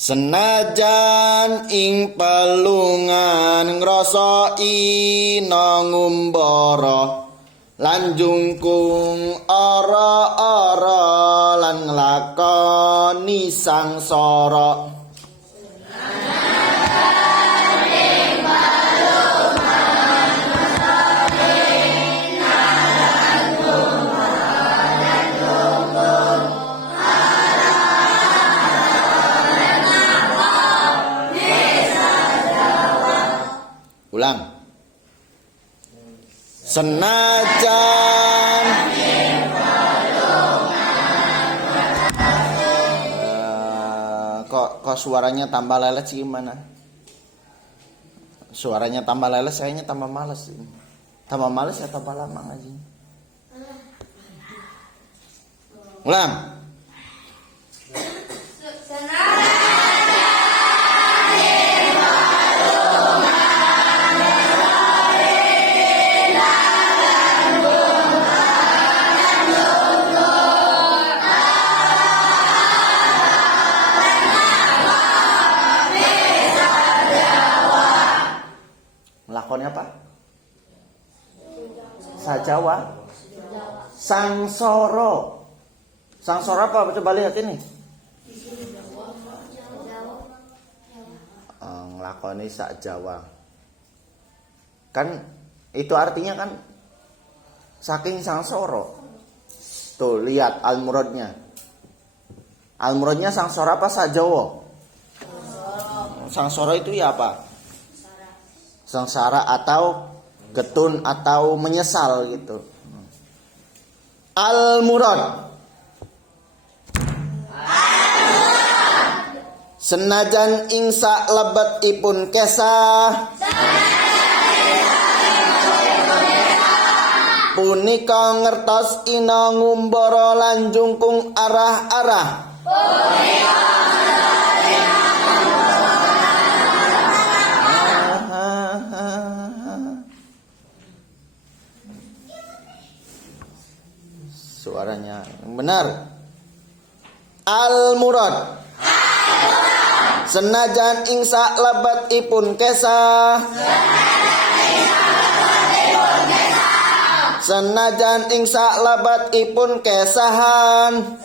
Senajan ing pelungan ngrasa ina ngumbara lan jungkung ora-ora lan nglakoni sangsara. Ulang. Senajan kok suaranya tambah leles gimana? Suaranya tambah leles, kayaknya tambah males. Tambah males ya tambah lama ngaji. Ulang. Lakonnya apa? Sajawa. Sangsara. Sangsara apa? Coba lihat ini. Nglakoni sak Jawa. Kan itu artinya kan saking sangsara. Tuh lihat al-muradnya. Al-muradnya sangsara apa sak Jawa? Sangsara itu ya apa? Sengsara atau getun atau menyesal gitu. Al-murad. Senajan ing salebetipun kesah punika ngertos ina ngumbara lan jungkung arah-arah. Suaranya benar. Al-murad. Senajan ing salebetipun kesah. Senajan ing salebetipun kesahan.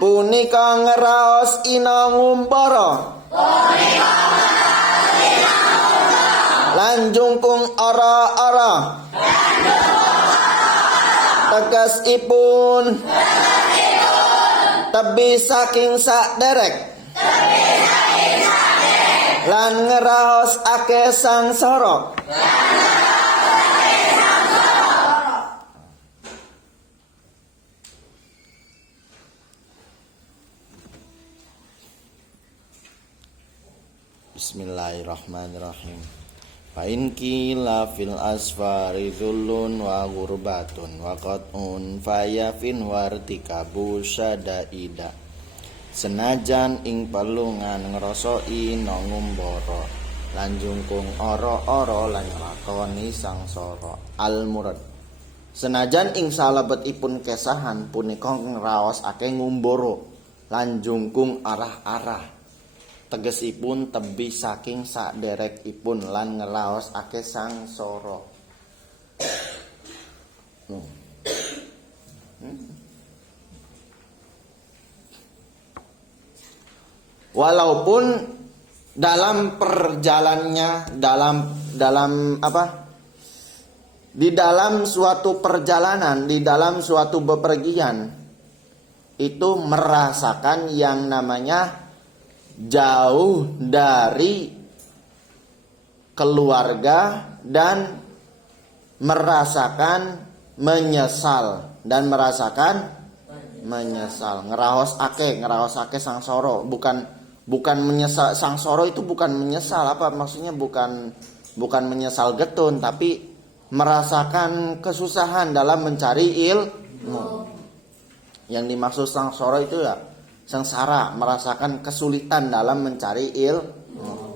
Punika ngeraos ina ngumbara. Lan jungkung ora-ora. Tegesipun tebi saking saderek. Lan ngeraos ake sangsara. Bismillahirrahmanirrahim. Fa'in kila fil asfari dhullun wa ghurbatun wa qat'un fayafin wartikabu syadaida. Senajan ing pelungan ngrasa ina ngumbara lan jungkung ora-ora lan nglakoni sangsara. Al-murad. Senajan ing salebetipun kesahan punika ngraosake ngumbara lan jungkung arah-arah. Tegesipun tebi saking saderekipun lan ngelaos ake sangsara. Walaupun dalam perjalanannya di dalam suatu perjalanan, di dalam suatu bepergian itu merasakan yang namanya jauh dari keluarga dan merasakan menyesal ngeraos ake sangsara, bukan menyesal. Sangsara itu bukan menyesal, apa maksudnya, bukan menyesal getun, tapi merasakan kesusahan dalam mencari ilmu. Yang dimaksud sangsara itu ya sengsara, merasakan kesulitan dalam mencari ilmu.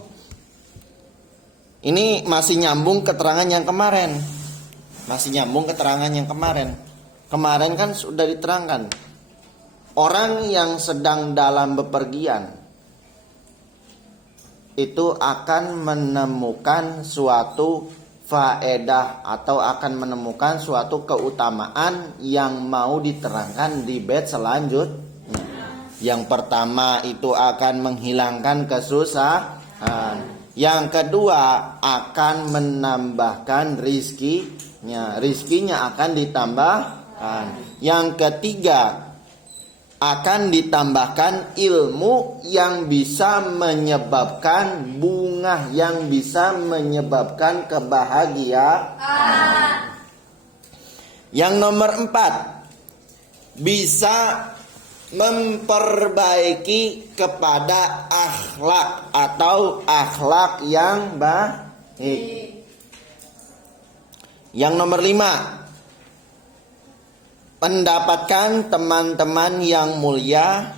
Ini masih nyambung keterangan yang kemarin. Kemarin kan sudah diterangkan. orang yang sedang dalam bepergian itu akan menemukan suatu faedah atau akan menemukan suatu keutamaan yang mau diterangkan di bait selanjutnya. Yang pertama itu akan menghilangkan kesusahan. Yang kedua akan menambahkan rizkinya. Rizkinya akan ditambahkan. Yang ketiga akan ditambahkan ilmu yang bisa menyebabkan bunga, yang bisa menyebabkan kebahagiaan. Yang nomor 4, bisa memperbaiki kepada akhlak atau akhlak yang baik. Yang nomor 5, mendapatkan teman-teman yang mulia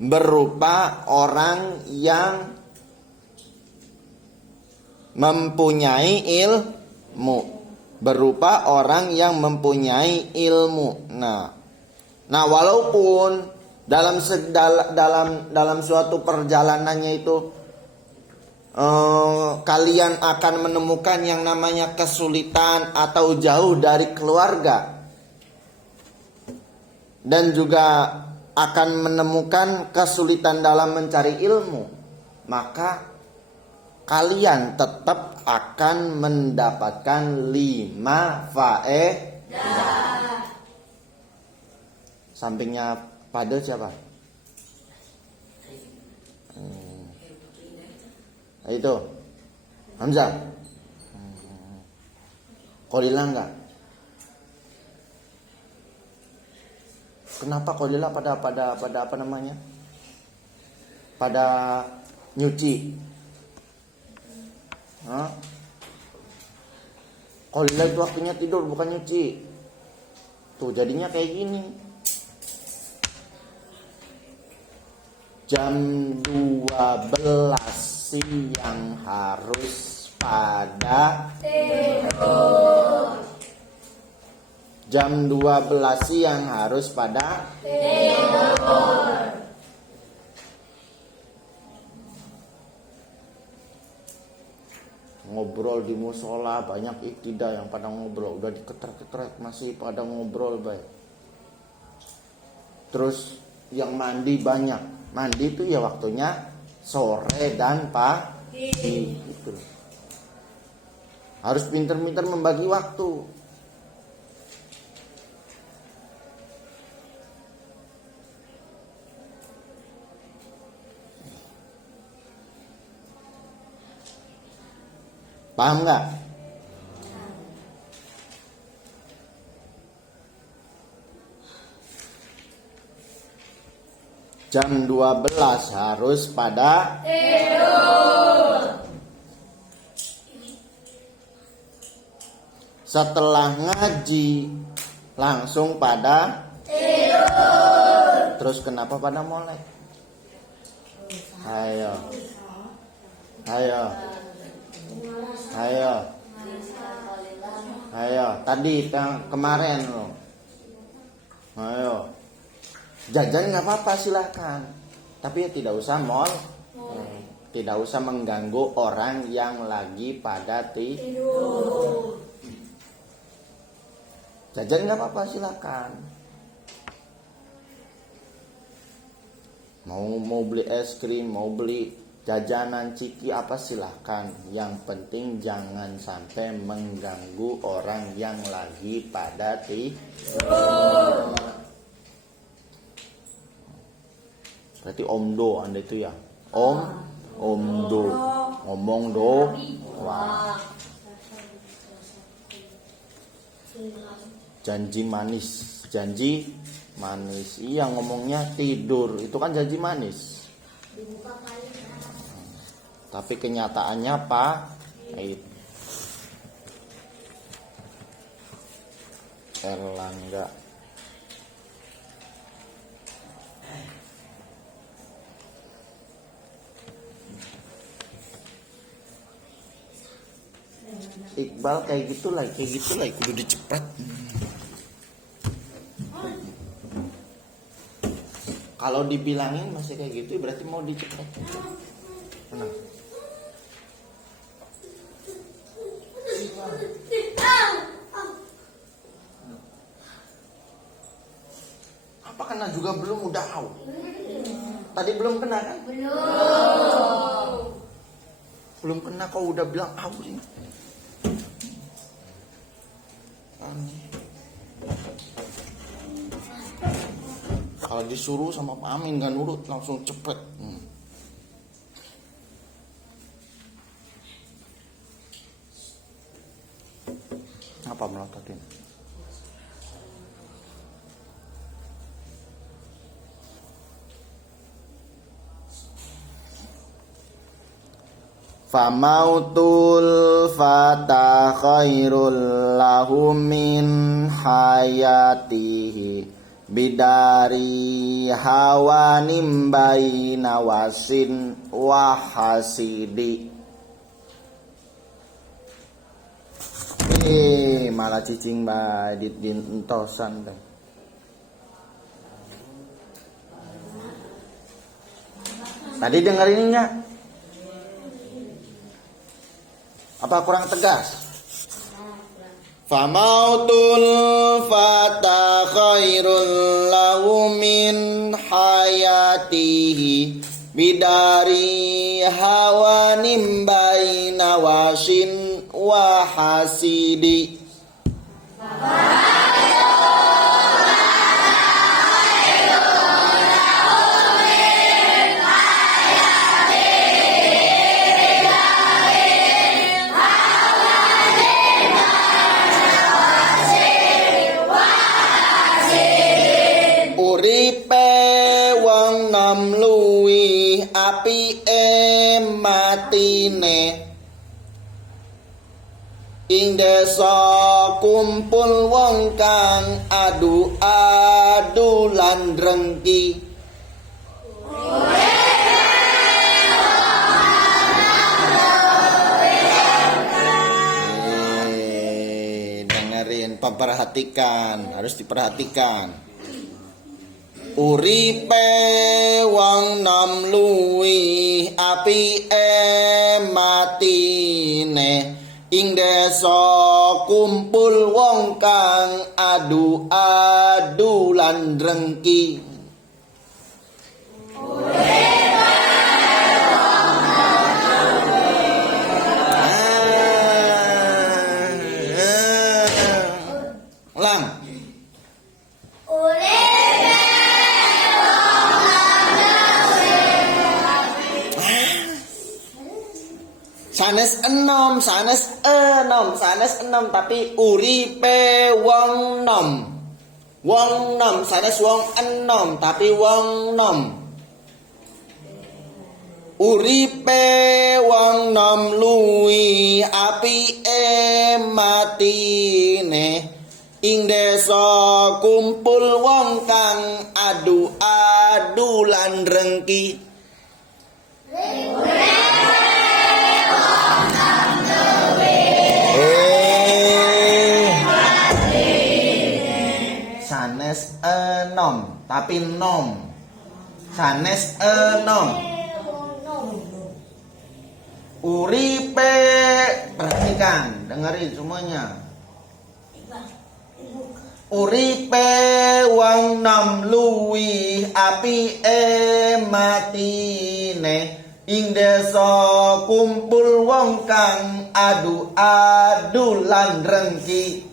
berupa orang yang mempunyai ilmu, berupa orang yang mempunyai ilmu. Nah, walaupun dalam suatu perjalanannya itu kalian akan menemukan yang namanya kesulitan atau jauh dari keluarga, dan juga akan menemukan kesulitan dalam mencari ilmu, maka kalian tetap akan mendapatkan 5 faedah. Sampingnya pada siapa? Itu Hamzah. Qolila enggak? Kenapa Qolila pada apa namanya? Pada nyuci. Qolila itu waktunya tidur, bukan nyuci. Tuh jadinya kayak gini. Jam 12 siang harus pada tidur. Jam 12 siang harus pada tidur. Ngobrol di musola, banyak iktidah yang pada ngobrol, udah diketrek-ketrek masih pada ngobrol baik. Terus yang mandi banyak. Mandi itu ya waktunya sore dan pagi gitu. Harus pintar-pintar membagi waktu. Paham nggak? Jam 12 harus pada tidur. Setelah ngaji langsung pada tidur. Terus kenapa pada molek? Ayo. Tadi kemarin lo. Ayo. Jajan nggak apa-apa silahkan, tapi ya tidak usah tidak usah mengganggu orang yang lagi pada tidur. Jajan nggak apa-apa silahkan. Mau beli es krim, mau beli jajanan ciki apa silahkan. Yang penting jangan sampai mengganggu orang yang lagi pada tidur. Berarti omdo Anda itu ya. Omdo. Ngomong do. Wah. Janji manis. Iya ngomongnya tidur. Itu kan janji manis. Tapi kenyataannya pahit. Erlangga. Iqbal kayak gitu lah, kudu dicepet. Kalau dibilangin masih kayak gitu berarti mau dicepet. Tenang. Apa kena juga belum udah au? Tadi belum kena kan? Belum kena kau udah bilang au sih. Kalau disuruh sama Pak Amin gak nurut langsung cepet. Apa melototin? Famautul fata khairul lahu min hayatihi bidari hawanim baina wasin wa hasidi. Malah cicing badit entosan teh. Tadi dengerin enggak? Apa kurang tegas? Famautul fata khairul lahu min hayatihi bidari hawanim baina wasin wa hasidi. Luwi api matine ing desa kumpul wong kang adu-adu lan drengki. Dengerin, perhatikan, harus diperhatikan. Uripe wong nom luwih apike matine ing desa kumpul wong kang adu-adu lan drengki. Ulang. Sanes enom tapi uripe wong nom. Wong nom sanes wong enom tapi wong nom. Uripe wong nom luwi apike matine ing desa kumpul wong kang adu-adu lan drengki. Sanes enom tapi nom. Sanes enom. Uripe, perhatikan, dengerin semuanya. Uripe wong nom luwih apike matine ing desa kumpul wong kang adu-adu lan drengki.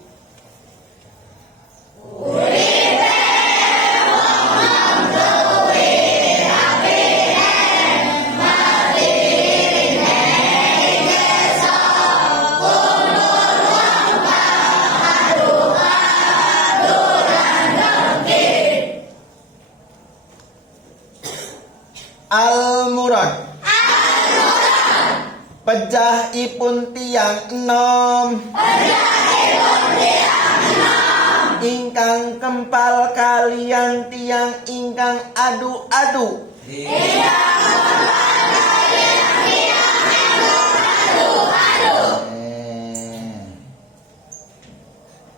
Al-murad pejahipun tiang enom ingkang kempal kalian tiang ingkang adu-adu.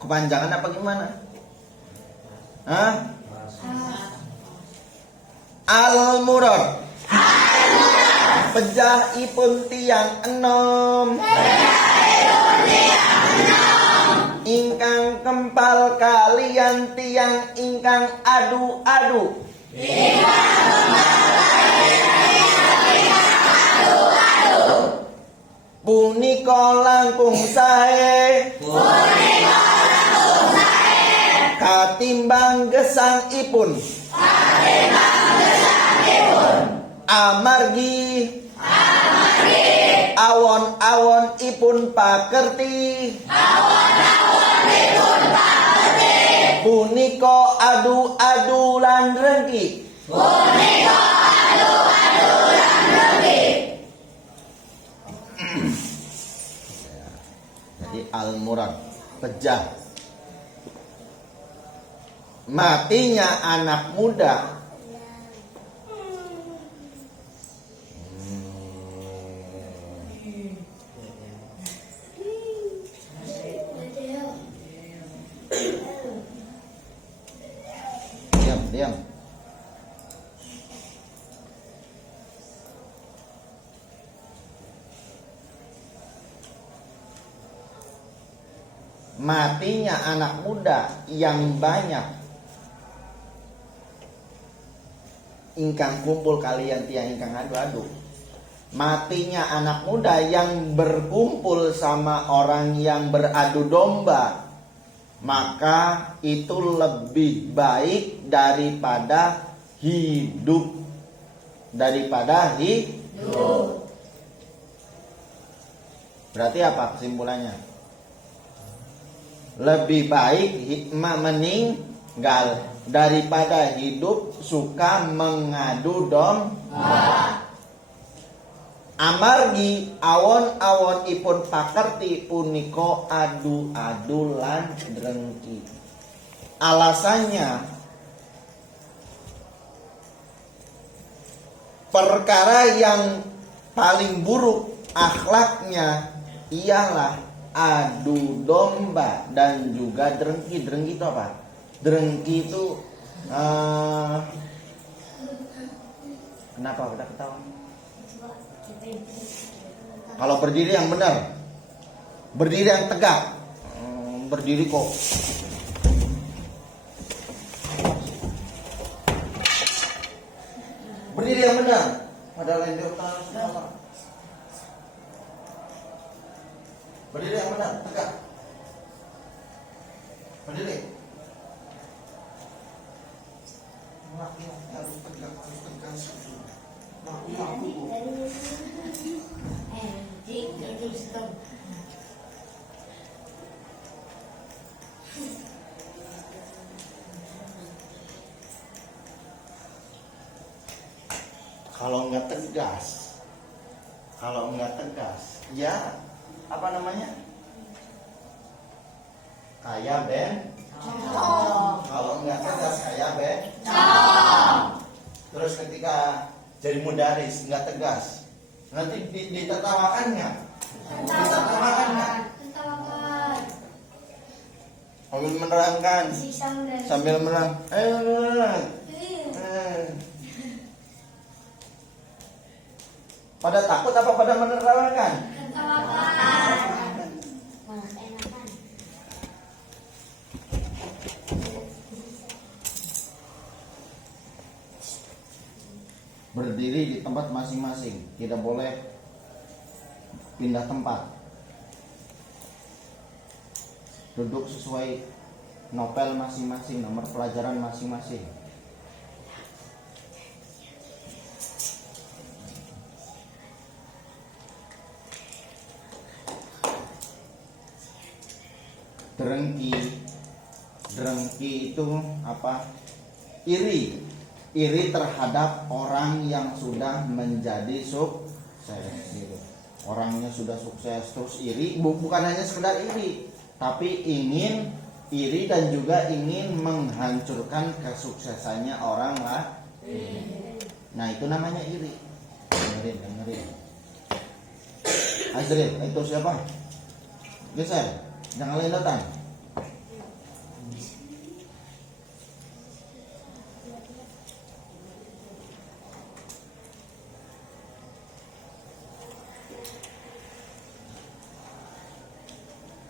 Kepanjangan apa gimana? Hah? Al-murad. Pejahipun tiang enom. Ingkang kempal kalian tiang ingkang adu-adu. Punika langkung sae. Katimbang gesangipun. Amargi awon-awon ipun pakerti. Punika adu-adu lan rengki. Jadi al-murad, pejah. Matinya anak muda. Diam. Matinya anak muda yang banyak. Ingkang kumpul kalian tiang ingkang adu-adu. Matinya anak muda yang berkumpul sama orang yang beradu domba. Maka itu lebih baik daripada hidup. Berarti apa kesimpulannya? Lebih baik meninggal daripada hidup suka mengadu domba. Amargi awon-awon ipun pakerti puniko adu-adu lan drengki. Alasannya perkara yang paling buruk akhlaknya ialah adu domba dan juga drengki. Drengki itu apa? Drengki itu kenapa udah ketawa? Kalau berdiri yang benar, berdiri yang tegak, berdiri kok. Berdiri yang benar, padahal yang di utara semua. Berdiri yang benar, tegak. Berdiri. Laki-laki harus tegak, harus tegak. Kalau nggak tegas, ya apa namanya? Kayak kalau nggak tegas kayak terus ketika jadi mudaris nggak tegas, nanti ditertawakan nggak? Ditertawakan nggak? Sambil menerangkan, sambil menerang. Pada takut apa pada menertawakan? Berdiri di tempat masing-masing, tidak boleh pindah tempat. Duduk sesuai novel masing-masing, nomor pelajaran masing-masing. Drengki itu apa? Iri terhadap orang yang sudah menjadi sukses gitu. Orangnya sudah sukses terus iri, bukan hanya sekedar iri, tapi ingin iri dan juga ingin menghancurkan kesuksesannya orang lain. Nah, itu namanya iri. Dengerin. Azril, itu siapa? Geser, jangan lelatan.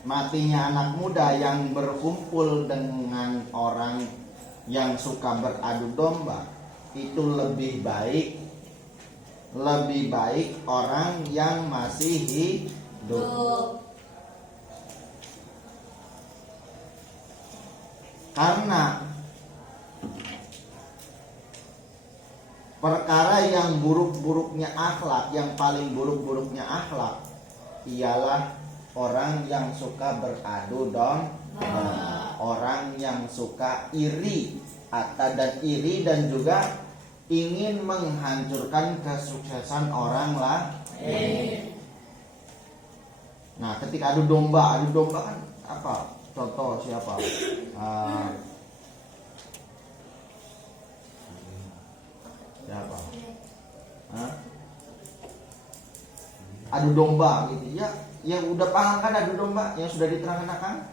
matinya anak muda yang berkumpul dengan orang yang suka beradu domba itu lebih baik orang yang masih hidup. Karena perkara yang buruk-buruknya akhlak, yang paling buruk-buruknya akhlak ialah orang yang suka beradu domba, orang yang suka iri dan juga ingin menghancurkan kesuksesan orang lain. Nah, ketika adu domba kan apa? Contoh siapa? Siapa? Adu domba gitu ya. Yang udah paham kan adu domba yang sudah diterangkan Akang?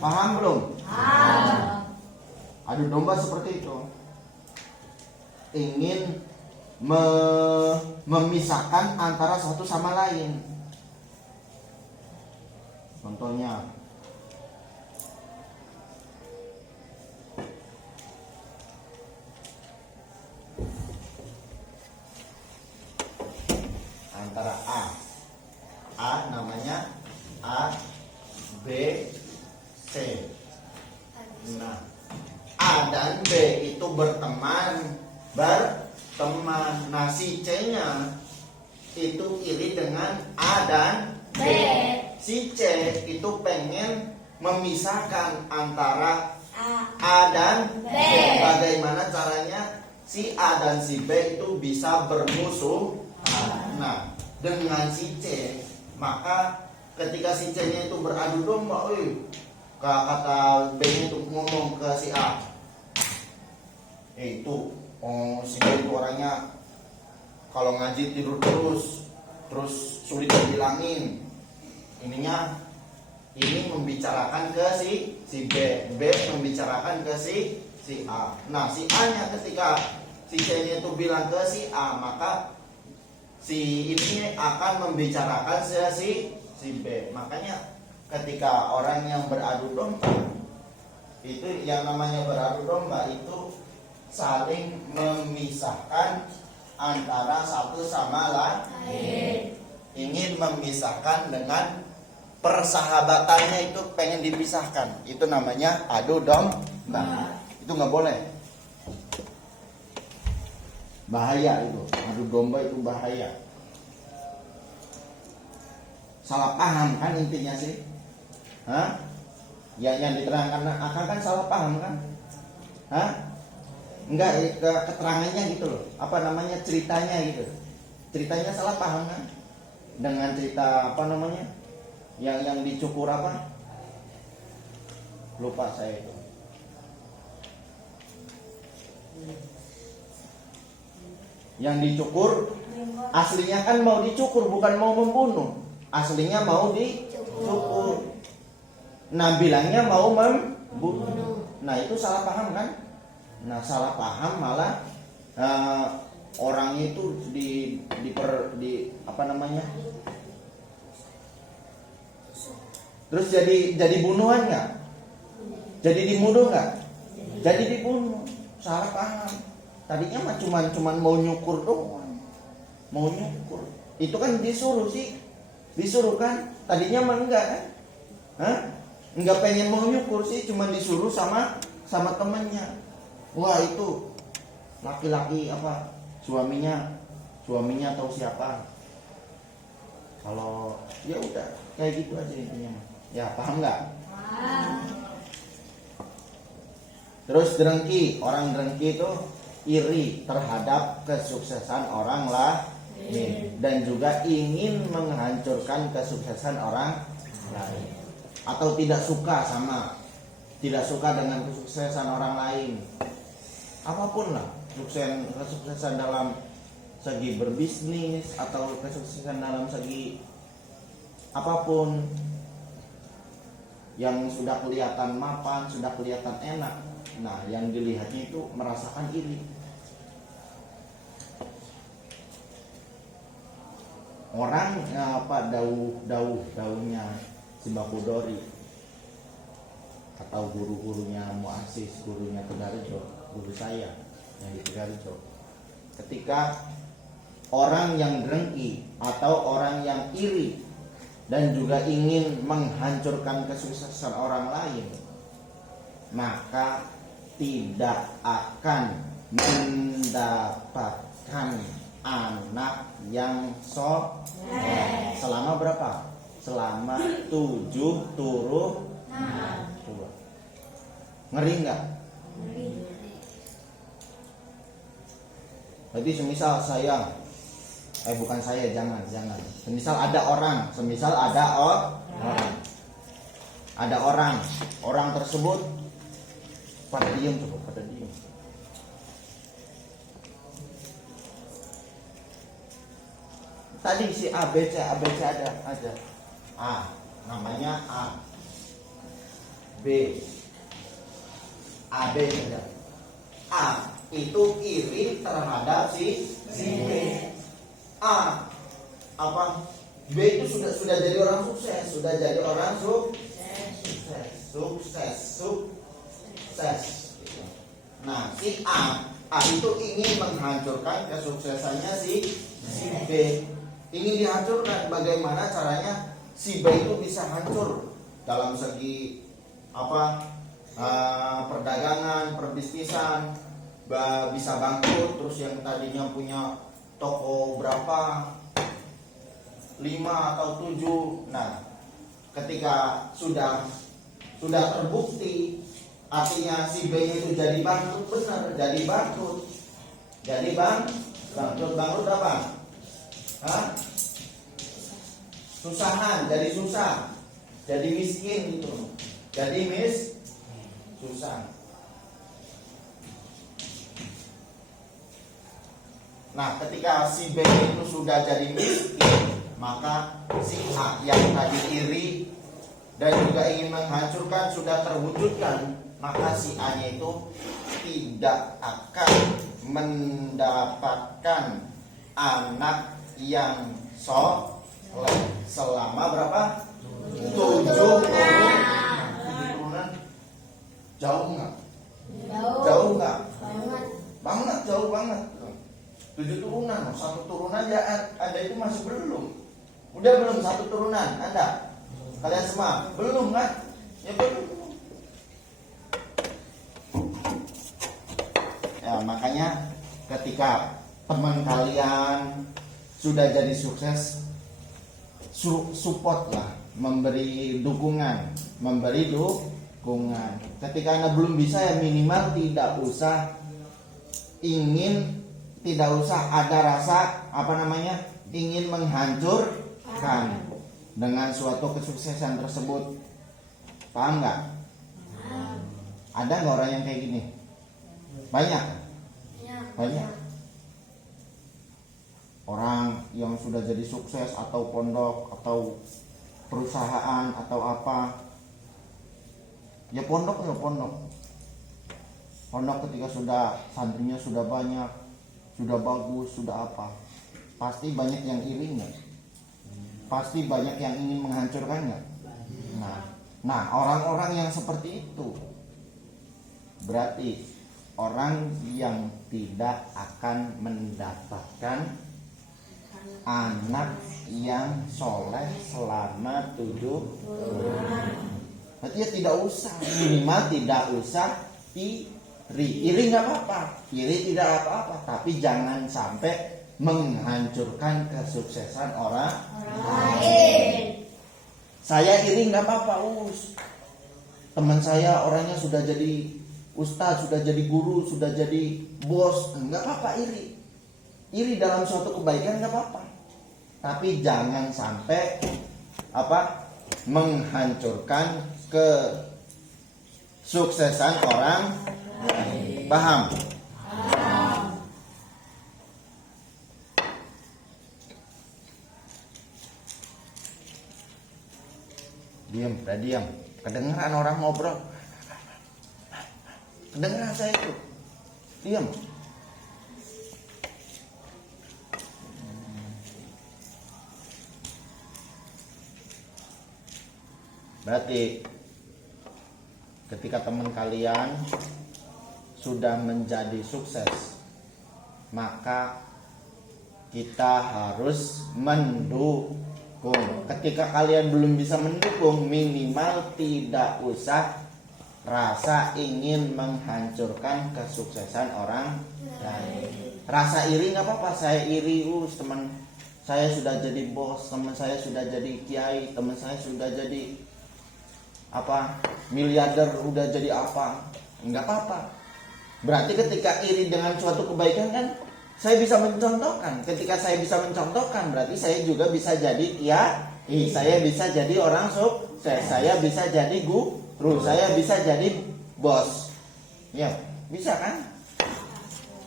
Paham belum? Adu domba seperti itu. Ingin memisahkan antara satu sama lain. Contohnya antara A namanya A, B, C. Nah, A dan B itu berteman. Nah, si C-nya itu iri dengan A dan B. Si C itu pengen memisahkan antara A dan B. Bagaimana caranya si A dan si B itu bisa bermusuh? Nah, dengan si C, maka ketika si C-nya itu beradu domba, kata B-nya itu ngomong ke si A, si B itu orangnya kalau ngaji tidur terus sulit dibilangin. Ini membicarakan ke si B membicarakan ke si A. Nah, si A-nya ketika si C-nya itu bilang ke si A, maka si ini akan membicarakan si B. Makanya ketika orang yang beradu domba, itu yang namanya beradu domba itu saling memisahkan antara satu sama lain. Ingin memisahkan dengan persahabatannya itu pengen dipisahkan. Itu namanya adu domba. Itu nggak boleh. Bahaya itu. Adu domba itu bahaya. Salah paham kan intinya sih. Ya, yang diterangkan Akang kan salah paham kan? Enggak, keterangannya gitu loh. Apa namanya, ceritanya gitu. Ceritanya salah paham kan? Dengan cerita apa namanya? Yang dicukur apa? Lupa saya itu. Yang dicukur aslinya kan mau dicukur, bukan mau membunuh. Aslinya mau dicukur. Nah, bilangnya mau membunuh. Nah, itu salah paham kan? Nah, salah paham malah orangnya itu di apa namanya? Terus jadi bunuhan nggak? Jadi dibunuh nggak? Jadi dibunuh. Salah paham. Tadinya mah cuman mau nyukur doang. Mau nyukur. Itu kan disuruh kan? Tadinya mah enggak kan? Enggak pengen mau nyukur sih, cuman disuruh sama temannya. Wah, itu laki-laki apa? Suaminya atau siapa? Kalau ya udah kayak gitu aja intinya. Ya, paham nggak? Terus dengki, orang dengki itu iri terhadap kesuksesan orang lain dan juga ingin menghancurkan kesuksesan orang lain, atau tidak suka dengan kesuksesan orang lain. Apapun lah, kesuksesan dalam segi berbisnis atau kesuksesan dalam segi apapun yang sudah kelihatan mapan, sudah kelihatan enak. Nah, yang dilihatnya itu merasakan iri. Orang daunnya Simbakudori atau guru-gurunya Muasis, gurunya Tegarjo, guru saya yang di Tegarjo. Ketika orang yang dengki atau orang yang iri dan juga ingin menghancurkan kesuksesan orang lain, maka tidak akan mendapatkan anak yang soleh. Selama berapa? Selama 7 turunan. Coba. Ngeri nggak? Berarti semisal saya, bukan saya, jangan. Semisal ada orang, orang tersebut pada diem. Tadi si ABC ada. A, namanya A. B, AB saja. A itu iri terhadap si B. A apa? B itu sudah jadi orang sukses, sukses. Nah, si A itu ingin menghancurkan kesuksesannya si B. Ingin dihancurkan. Bagaimana caranya si B itu bisa hancur dalam segi perdagangan, perbisnisan, bisa bangkrut. Terus yang tadinya punya toko berapa, 5 atau 7. Nah, ketika sudah terbukti, artinya si B itu jadi bangkrut, benar, jadi bangkrut apa? Susahan, jadi susah, jadi miskin gitu, susah. Nah, ketika si B itu sudah jadi miskin, maka si A yang tadi iri dan juga ingin menghancurkan sudah terwujudkan, maka si A-nya itu tidak akan mendapatkan anak yang soleh selama berapa? 7 turunan. Jauh nggak? Jauh nggak? Jauh banget. 7 turunan, 1 turunan ya ada itu masih belum. Udah belum 1 turunan ada? Kalian semua belum kan? Ya belum. Ya makanya ketika teman kalian sudah jadi sukses, support lah, memberi dukungan. Ketika Anda belum bisa, ya minimal tidak usah ada rasa ingin menghancurkan dengan suatu kesuksesan tersebut. Paham nggak? Ada nggak orang yang kayak gini? Banyak. Orang yang sudah jadi sukses atau pondok atau perusahaan atau apa, ya pondok ketika sudah santrinya sudah banyak, sudah bagus, sudah apa, pasti banyak yang iri nggak? Pasti banyak yang ingin menghancurkannya. Nah orang-orang yang seperti itu berarti orang yang tidak akan mendapatkan anak yang soleh selama 7 bulan. Berarti ya minimal tidak usah iri nggak apa-apa, tidak apa-apa, tapi jangan sampai menghancurkan kesuksesan orang lain. Saya iri nggak apa-apa, teman saya orangnya sudah jadi ustaz, sudah jadi guru, sudah jadi bos, nggak apa-apa iri dalam suatu kebaikan nggak apa-apa, tapi jangan sampai menghancurkan kesuksesan orang lain. Paham? Diam. Kedengeran orang ngobrol. Kedengeran saya itu. Diam. Berarti ketika teman kalian sudah menjadi sukses, maka kita harus mendukung. Ketika kalian belum bisa mendukung, minimal tidak usah rasa ingin menghancurkan kesuksesan orang lain. Rasa iri nggak apa-apa. Saya iri, teman saya sudah jadi bos, teman saya sudah jadi kiai, teman saya sudah jadi miliarder, udah jadi apa, nggak apa-apa. Berarti ketika iri dengan suatu kebaikan kan saya bisa mencontohkan. Ketika saya bisa mencontohkan, berarti saya juga bisa jadi saya bisa jadi orang sukses, saya bisa jadi guru, saya bisa jadi bos. Ya, bisa kan?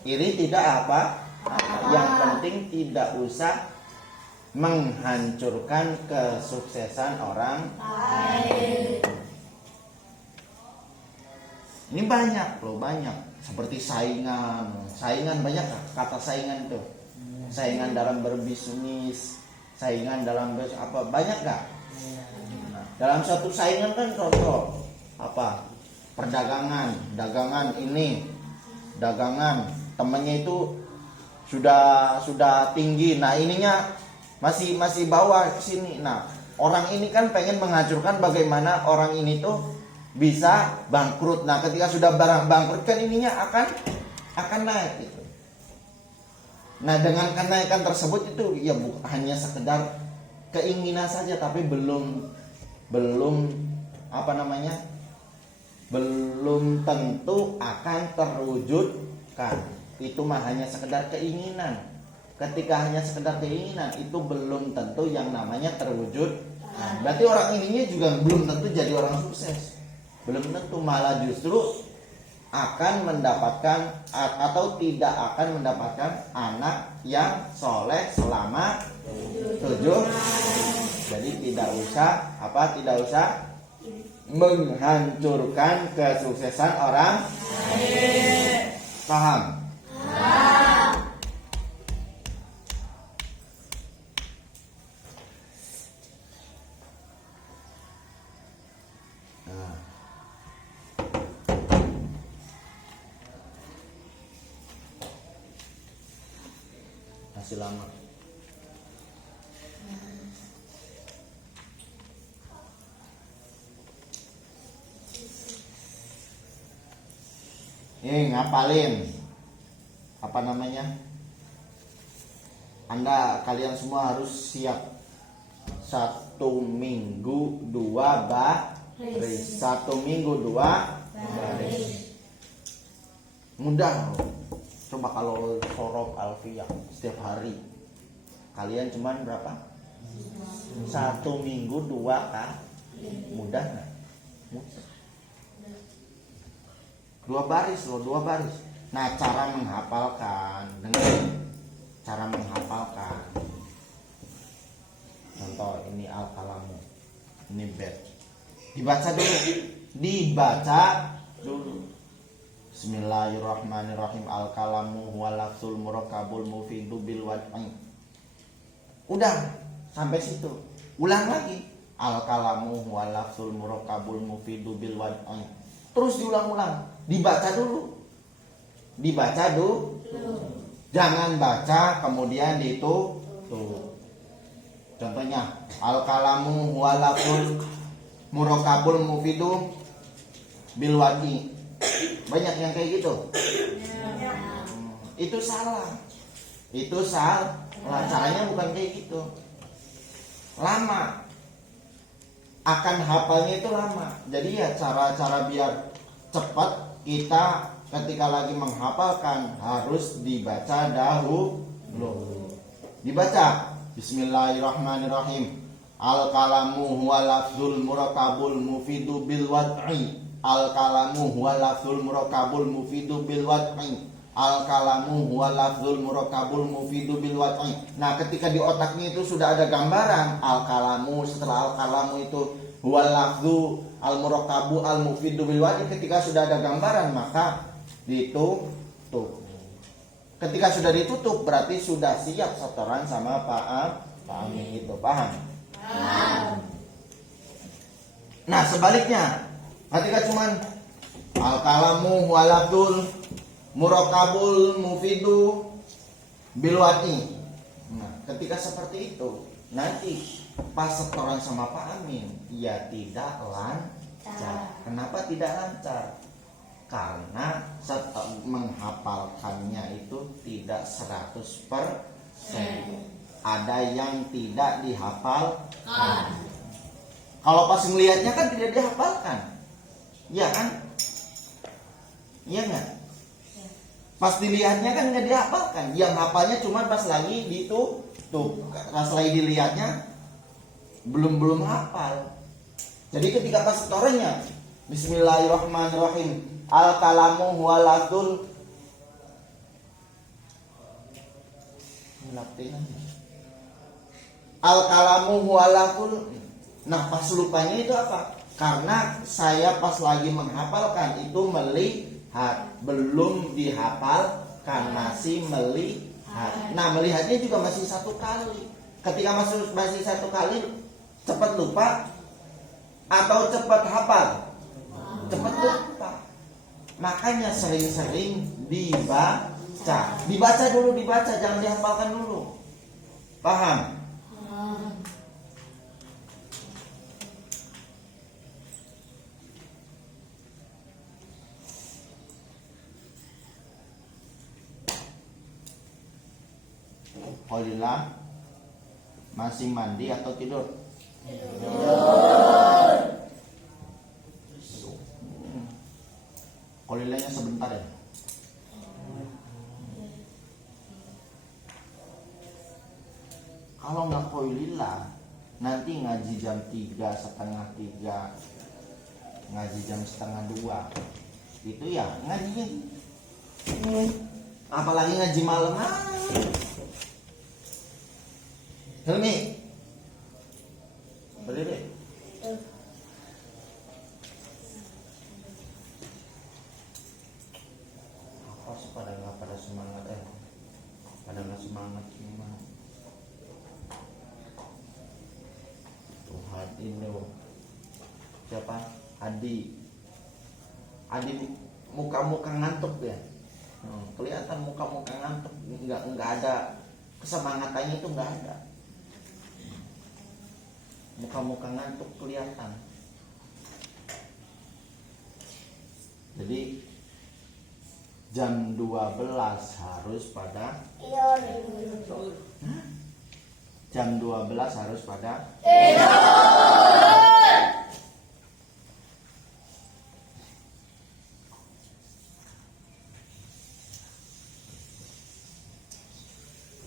Iri tidak yang penting tidak usah menghancurkan kesuksesan orang lain. Ini banyak loh, banyak. Seperti saingan banyak kata saingan tuh. Saingan dalam berbisnis, saingan dalam banyak gak? Dalam suatu saingan kan contoh dagangan temennya itu sudah tinggi. Nah, ininya masih bawah ke sini. Nah, orang ini kan pengen menghancurkan bagaimana orang ini tuh bisa bangkrut. Nah, ketika sudah barang bangkrut kan ininya akan naik gitu. Nah, dengan kenaikan tersebut itu ya hanya sekedar keinginan saja, tapi belum tentu akan terwujudkan. Itu mah hanya sekedar keinginan. Ketika hanya sekedar keinginan, itu belum tentu yang namanya terwujud. Berarti orang ininya juga belum tentu jadi orang sukses. Belum tentu, malah justru akan mendapatkan atau tidak akan mendapatkan anak yang soleh selama 7. Jadi tidak usah menghancurkan kesuksesan orang lain. Paham? Masih lama. Ini ngapalin kalian semua harus siap 1 minggu 2 baris. 1 minggu 2 baris. Mudah. Coba kalau sorok alfiyah setiap hari, kalian cuman berapa? 1 minggu 2 mudah nggak? Mudah. 2 baris loh, 2 baris. Nah, cara menghafalkan, cara menghafalkan. Contoh ini al-kalamu, ini bed. Dibaca dulu. Bismillahirrahmanirrahim. Al-kalamu huwa lafzul murakkabul mufidu bil wad'i. Udah sampai situ. Ulang lagi. Al-kalamu huwa lafzul murakkabul mufidu bil wad'i. Terus diulang-ulang. Dibaca dulu. Jangan baca kemudian ditutup. Contohnya, al-kalamu huwa lafzul murakkabul mufidu bil wad'i. Banyak yang kayak gitu. Itu salah. Caranya bukan kayak gitu. Lama. Akan hafalnya itu lama. Jadi ya cara biar cepat, kita ketika lagi menghafalkan harus dibaca dahulu. Dibaca Bismillahirrahmanirrahim. Al-kalamu huwa lafzul murakkabul mufidu bil wad'i. Al-kalamu huwa lafzul murakkabul mufidu bil wad'i. Al-kalamu huwa lafzul murakkabul mufidu bil wad'i. Nah, ketika di otaknya itu sudah ada gambaran al-kalamu, setelah al-kalamu itu huwa lafzu al-murakkabu al-mufidu bil wad'i, ketika sudah ada gambaran maka ditutup. Ketika sudah ditutup berarti sudah siap setoran sama paham itu. Paham? Nah sebaliknya, ketika cuman al kalamu walabdul murakabul mufidu bilwati. Nah ketika seperti itu, nanti pas setoran sama Pak Amin, ya tidak lancar. Kenapa tidak lancar? Karena menghafalkannya itu tidak 100%. Ada yang tidak dihafalkan. Kalau pas melihatnya kan tidak dihafalkan. Iya kan? Iya nggak? Pas dilihatnya kan nggak dihafalkan. Yang hafalnya cuma pas lagi di tuh pas lagi dilihatnya belum hafal. Jadi ketika pas setorannya Bismillahirrahmanirrahim, al kalamu huwal lafdul al kalamu huwal lafdul. Nah pas lupanya itu apa? Karena saya pas lagi menghafalkan itu melihat, belum dihafalkan, masih melihat. Nah melihatnya juga masih satu kali. Ketika masih satu kali, cepat lupa atau cepat hafal? Cepat lupa. Makanya sering-sering dibaca. Dibaca dulu, jangan dihafalkan dulu. Paham? Qalilah masih mandi atau tidur? Tidur. Qalilahnya sebentar ya. Kalau nggak qalilah, nanti ngaji jam 3, setengah 3, ngaji jam setengah 2. Itu ya ngajinya. Apalagi ngaji malam. Helmi, berdiri. Apa sih pada semangat pada nggak semangat gimana? Tuhan ini siapa? Adi muka-muka ngantuk ya. Kelihatan muka-muka ngantuk, nggak ada kesemangatannya, itu nggak ada. Muka-muka ngantuk kelihatan. Jadi jam 12 harus pada jam 12 harus pada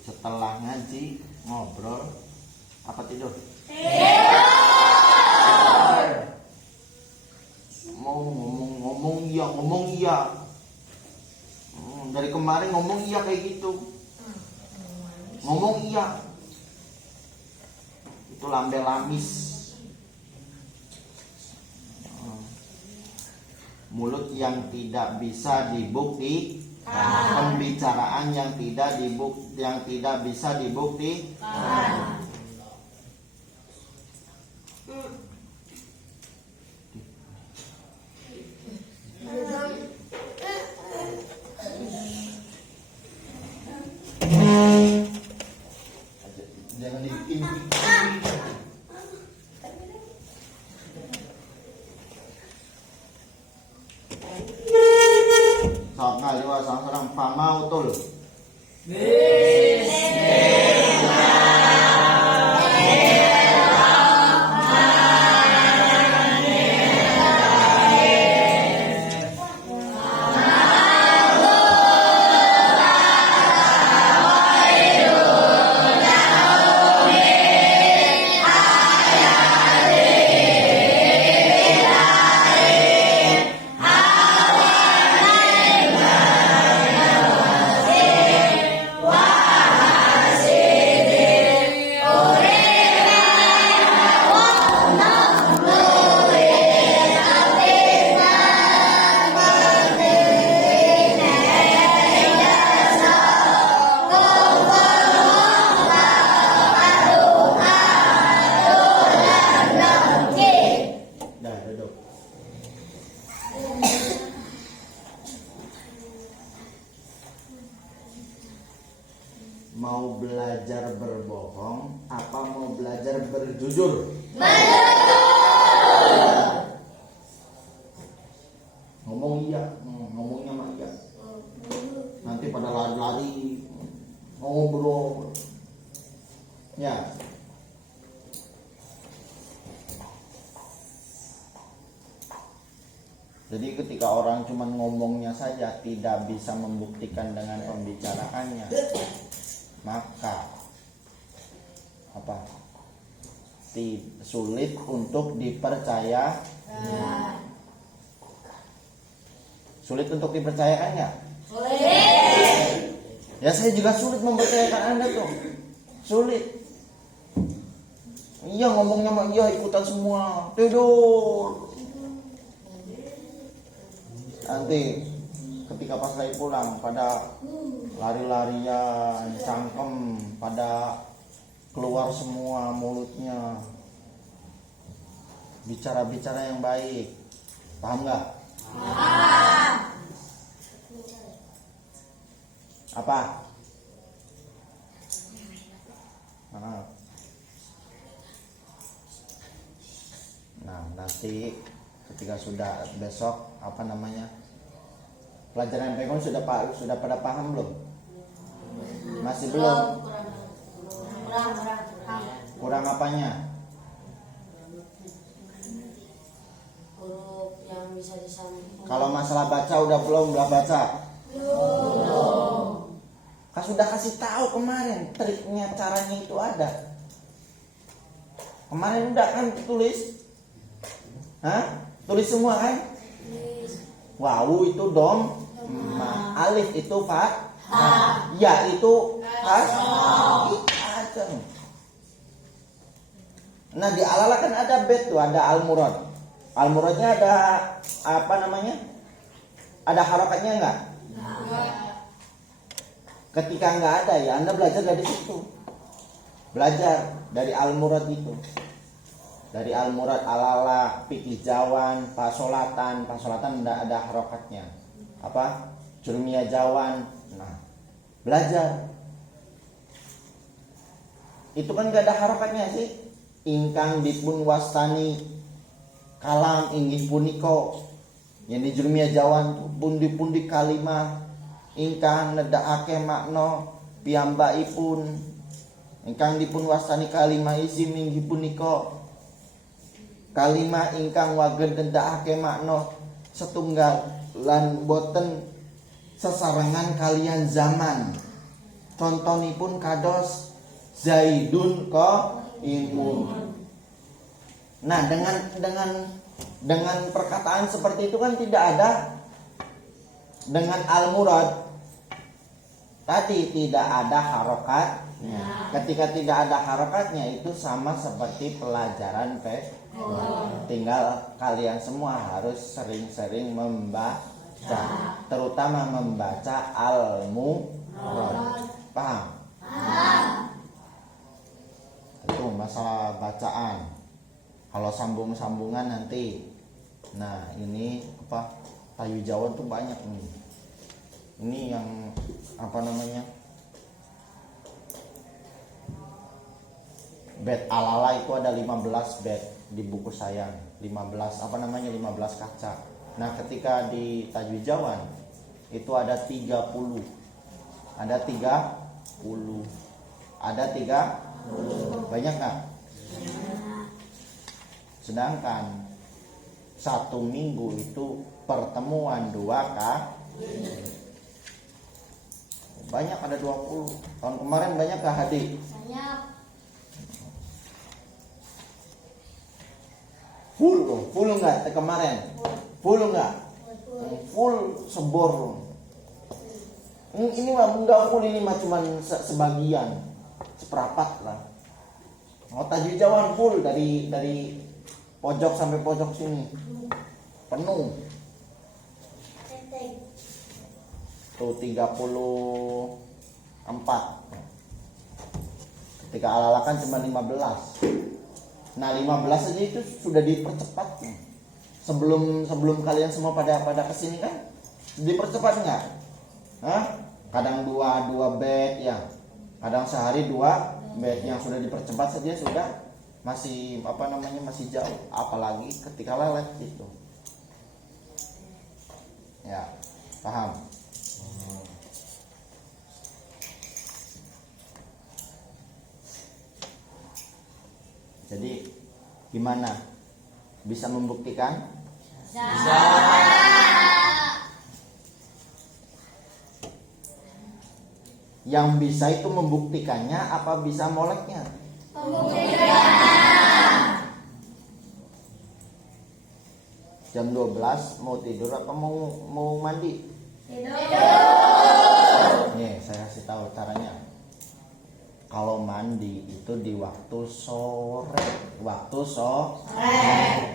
setelah ngaji ngobrol apa tidur? Mau ngomong iya. Dari kemarin ngomong iya kayak gitu. Ngomong iya. Itu lambe lamis. Mulut yang tidak bisa dibukti, pembicaraan yang tidak bisa dibuktikan. Jangan dibikin. Saat kali wasang serang pamautul. Mau belajar berbohong apa mau belajar berjujur? Ngomong iya, ngomongnya mah iya. Nanti pada lari-lari ngobrol. Ya. Jadi ketika orang cuma ngomongnya saja tidak bisa membuktikan dengan pembicaraannya, maka apa? Sulit untuk dipercaya. Sulit untuk dipercayakan ya? Sulit. Ya saya juga sulit mempercayakan Anda tuh. Sulit. Iya ngomongnya mah iya ikutan semua. Tidur. Nanti ketika pas lagi pulang pada lari-larian, cangkem, pada keluar semua mulutnya. Bicara-bicara yang baik. Paham nggak? Apa? Nah, nanti ketika sudah besok apa namanya? Pelajaran Pekon sudah pada paham belum? Masih belum? Kurang apanya? Huruf yang bisa disambung. Kalau masalah baca udah baca? Belum. Kan sudah kasih tahu kemarin triknya, caranya itu ada. Kemarin udah kan tulis? Tulis semua kan? Wawu itu dom, alif itu fa, ya itu has. Nah di alala kan ada bet tuh, ada al-murad. Al-muradnya ada apa namanya? Ada harokatnya enggak? Ketika enggak ada ya Anda belajar dari situ. Belajar dari al-murad itu. Dari al-murad, alala, fikih jawan, pasolatan ada harokatnya. Apa? Jurmiyah jawan. Nah, belajar. Itu kan enggak ada harokatnya sih. Ingkang dipun wastani kalam inggih puniko. Yang di jurmiyah jawan pundi-pundi kalimah ingkang nedakake makna piyambakipun. Ingkang dipun wastani kalimah isim inggih punika kalimah ingkang wagen nedakake makna setunggal lan boten sesarengan kalian zaman. Contonipun kados Zaidun ko imun. Nah, dengan perkataan seperti itu kan tidak ada dengan al-murad tadi tidak ada harokatnya. Ketika tidak ada harokatnya itu sama seperti pelajaran tinggal kalian semua harus sering-sering membaca, terutama membaca al-murad. Paham? Itu masalah bacaan. Kalau sambung-sambungan nanti. Nah, ini apa? Tayu Jawa tuh banyak nih. Ini yang apa namanya? Bet alala itu ada 15 bet di buku saya. 15 apa namanya? 15 kaca. Nah, ketika di Tayu Jawa itu ada 30. Ada 30. Ada 3. Banyak enggak? Sedangkan 1 minggu itu pertemuan 2 kali. Banyak ada 20. Tahun kemarin banyak kah Hadi? Banyak. Full enggak kemarin? Full enggak? Full sebor. Ini mah enggak full, ini mah cuman sebagian, seperapat lah. Mau Tajuk Jawan full dari pojok sampai pojok sini penuh. Tuh 34. Ketika alala kan cuma 15. Nah 15 aja itu sudah dipercepat. Sebelum kalian semua pada kesini kan dipercepat nggak? Kadang 2 bet ya. Kadang sehari 2 bed yang sudah dipercepat saja sudah masih masih jauh, apalagi ketika lelet gitu. Ya, paham? Jadi gimana? Bisa membuktikan? Bisa. Yang bisa itu membuktikannya apa bisa moleknya? Jam 12 mau tidur apa mau mandi? Tidur. Nih, saya kasih tahu caranya. Kalau mandi itu di waktu sore,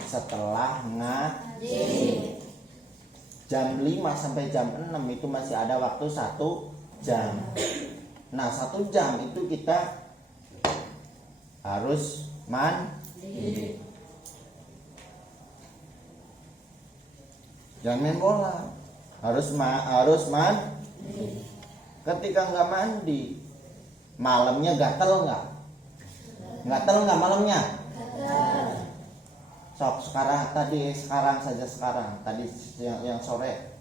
setelah ngaji. Jam 5 sampai jam 6 itu masih ada waktu 1 jam. Nah, 1 jam itu kita harus mandi. Jangan main bola. Harus mandi. Ketika nggak mandi, malamnya gatel nggak? Gatel nggak malamnya? Sok sekarang tadi yang sore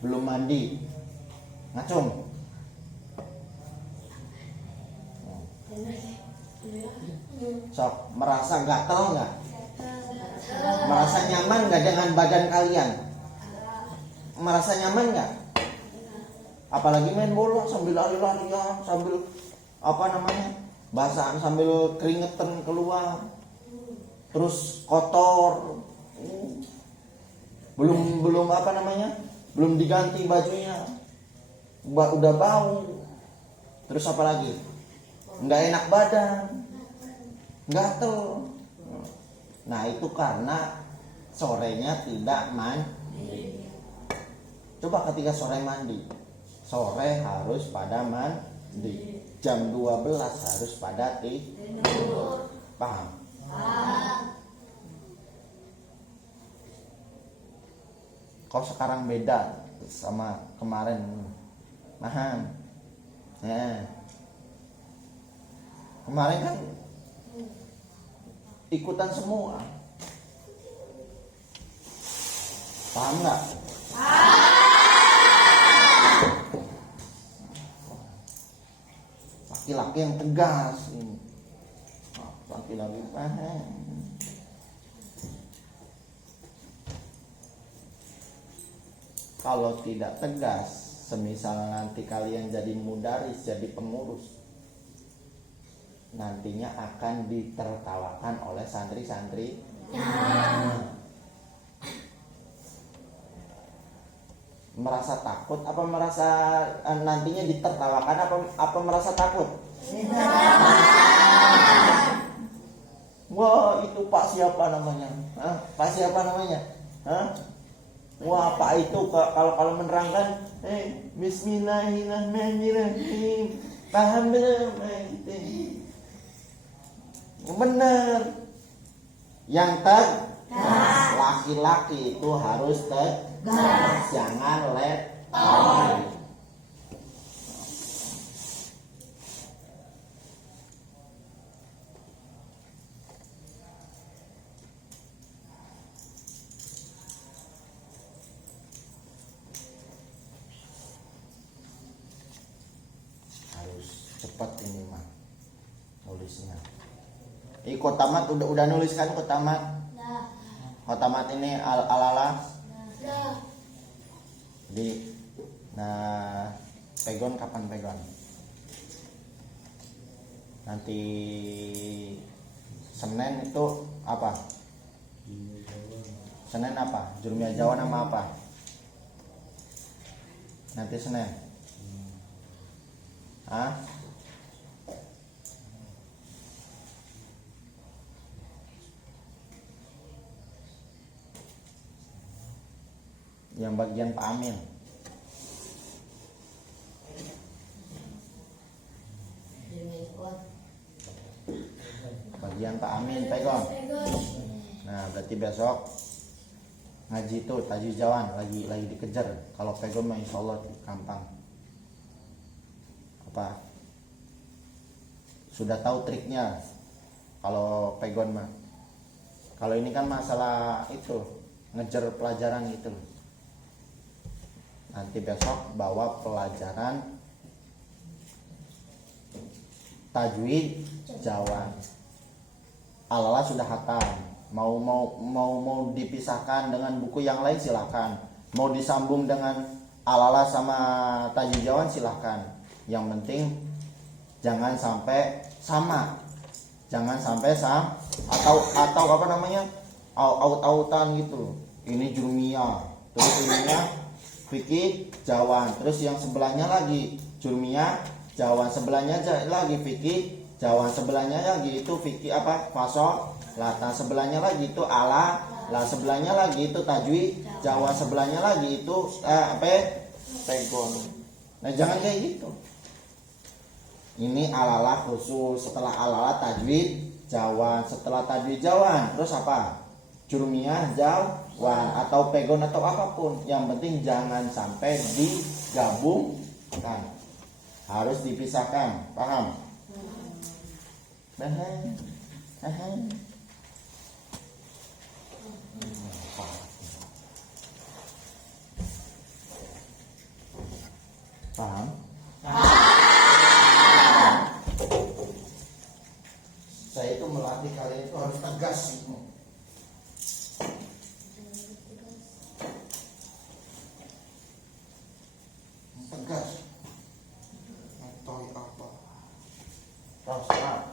belum mandi, ngacung. Sok merasa gatel nggak? Merasa nyaman nggak dengan badan kalian? Merasa nyaman nggak? Apalagi main bola sambil lari-larian, sambil basah, sambil keringetan keluar, terus kotor, belum belum diganti bajunya, udah bau, terus apalagi nggak enak badan, gatel. Nah, itu karena sorenya tidak mandi. Coba ketika sore mandi, sore harus pada mandi. Jam 12 harus pada tidur. Paham? Kok sekarang beda sama kemarin? Paham? Ya. Kemarin kan ikutan semua. Paham nggak? Laki-laki yang tegas ini. Laki-laki paham. Kalau tidak tegas, semisal nanti kalian jadi mudaris, jadi pengurus, nantinya akan ditertawakan oleh santri-santri. Merasa takut apa merasa nantinya ditertawakan apa merasa takut? Wah, itu Pak siapa namanya? Pak siapa namanya? Wah, Pak itu kalau menerangkan Bismillahirrahmanirrahim. Paham belum? Benar. Yang tegas, laki-laki itu harus tegas, jangan letoy. Harus cepat ini mah nulisnya. Kotamat udah nulis kan kotamat? Kotamat ini ala-ala. Nah, pegon kapan pegon? Nanti Senin itu apa? Senin apa? Jurumia Jawa nama apa? Nanti Senin. Yang bagian Pak Amin. Bagian Pak Amin pegon. Nah, berarti besok ngaji tuh tajwid jawan lagi dikejar. Kalau pegon mah insyaallah gampang. Apa? sudah tahu triknya. Kalau pegon mah. Kalau ini kan masalah itu ngejar pelajaran gitu. Nanti besok bawa pelajaran tajwid Jawa. Alala sudah hatam. Mau dipisahkan dengan buku yang lain silakan. Mau disambung dengan alala sama tajwid Jawa silakan. Yang penting jangan sampai sama. Jangan sampai sama atau apa namanya? Out-outan gitu. Ini jurmiyah, terus ininya fikih Jawan, terus yang sebelahnya lagi jurmiyah Jawan, sebelahnya lagi fikih Jawan, sebelahnya lagi itu fikih apa fasol lata, sebelahnya lagi itu ala lah, sebelahnya lagi itu tajwid Jawa, sebelahnya lagi itu pegon. Nah jangan kayak gitu. Ini alala khusus, setelah alala tajwid Jawan, setelah tajwid Jawan terus apa? Jurmiyah Jawan atau pegon atau apapun. Yang penting jangan sampai digabungkan. Harus dipisahkan. Paham? Paham? Saya itu melatih kalian itu harus tegas sih. Tegas. Atau apa? Rasa.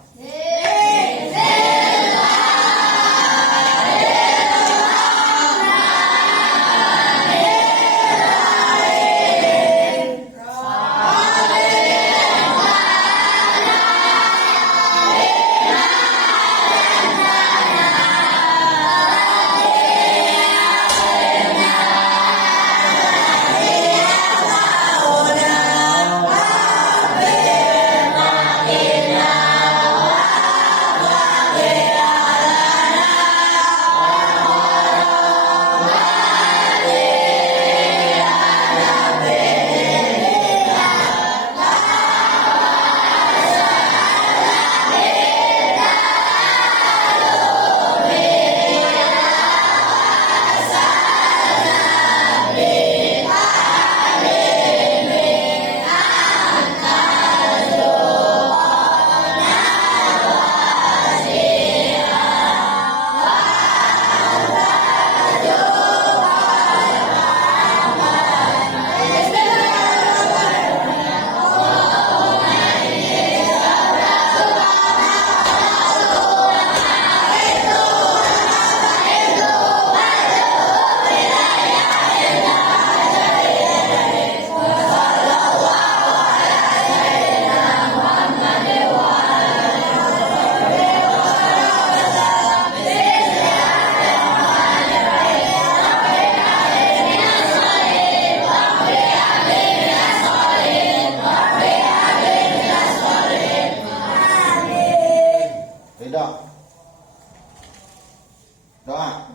Doa.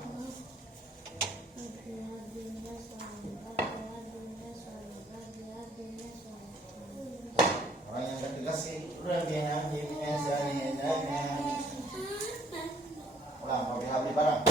Orang yang ketiga sih ulang, Rabbi habli barang.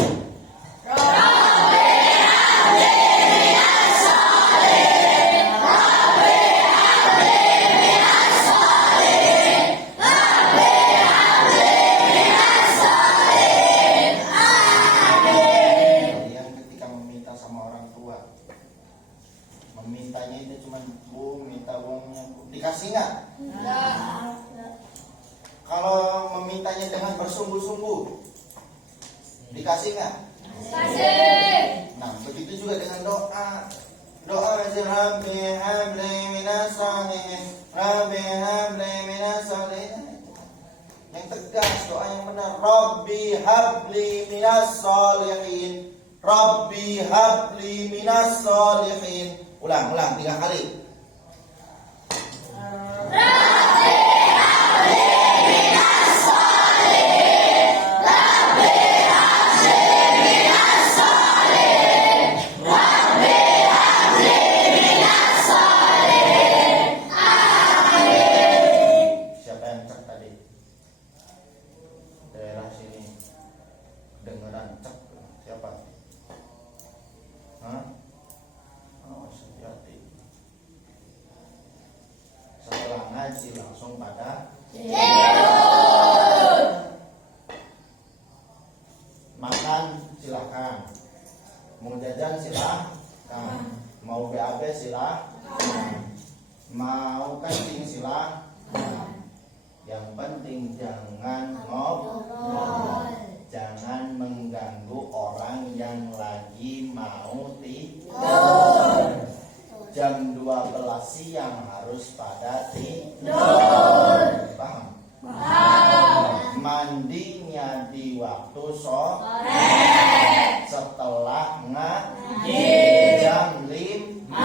Memintanya itu cuma bu, minta uangnya dikasih nggak? Kalau memintanya dengan bersungguh-sungguh dikasih nggak? Kasih. Nah begitu juga dengan doa. Doa Rabbi habli minas shalihin, Rabbi habli minas shalihin. Yang tegas, doa yang benar. Rabbi habli minas shalihin, Rabbi habli minas shalihin. Ulang 3 kali. Rabbi habli minas shalihin, Rabbi habli minas shalihin, Rabbi habli minas shalihin. Amin. Siapa yang cek tadi? ngaji langsung pada makan silahkan, mau jajan silahkan, mau BAB silahkan, mau kencing silahkan. Yang penting jangan ngobrol, jangan mengganggu orang yang lagi mau tidur. Jam 12 siang harus pada tidur. Paham? Mandinya di waktu sore setelah ngaji jam 5.